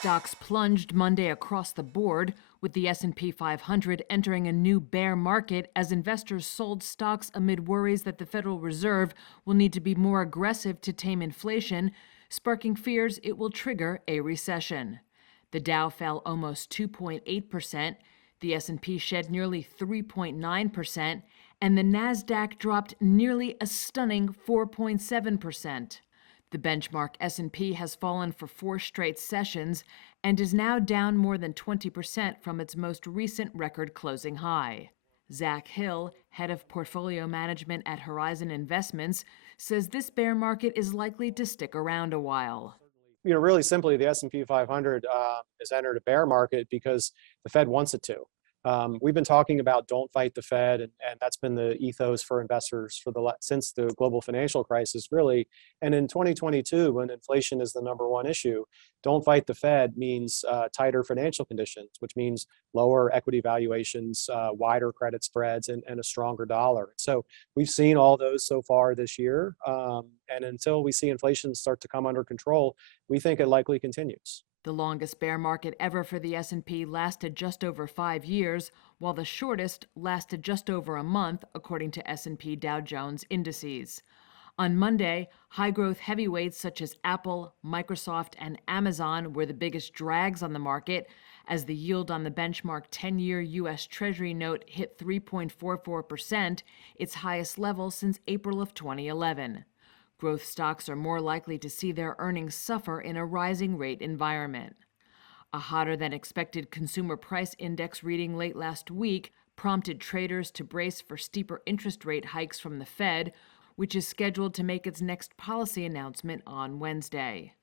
Stocks plunged Monday across the board, with the S&P 500 entering a new bear market as investors sold stocks amid worries that the Federal Reserve will need to be more aggressive to tame inflation, sparking fears it will trigger a recession. The Dow fell almost 2.8%, the S&P shed nearly 3.9%, and the Nasdaq dropped nearly a stunning 4.7%. The benchmark S&P has fallen for 4 straight sessions and is now down more than 20% from its most recent record closing high. Zach Hill, head of portfolio management at Horizon Investments, says this bear market is likely to stick around a while. Really simply, the S&P 500 has entered a bear market because the Fed wants it to. We've been talking about don't fight the Fed, and that's been the ethos for investors since the global financial crisis, really. And in 2022, when inflation is the number one issue, don't fight the Fed means tighter financial conditions, which means lower equity valuations, wider credit spreads, and a stronger dollar. So we've seen all those so far this year, and until we see inflation start to come under control, we think it likely continues. The longest bear market ever for the S&P lasted just over 5 years, while the shortest lasted just over a month, according to S&P Dow Jones indices. On Monday, high-growth heavyweights such as Apple, Microsoft, and Amazon were the biggest drags on the market, as the yield on the benchmark 10-year U.S. Treasury note hit 3.44%, its highest level since April of 2011. Growth stocks are more likely to see their earnings suffer in a rising rate environment. A hotter-than-expected consumer price index reading late last week prompted traders to brace for steeper interest rate hikes from the Fed, which is scheduled to make its next policy announcement on Wednesday.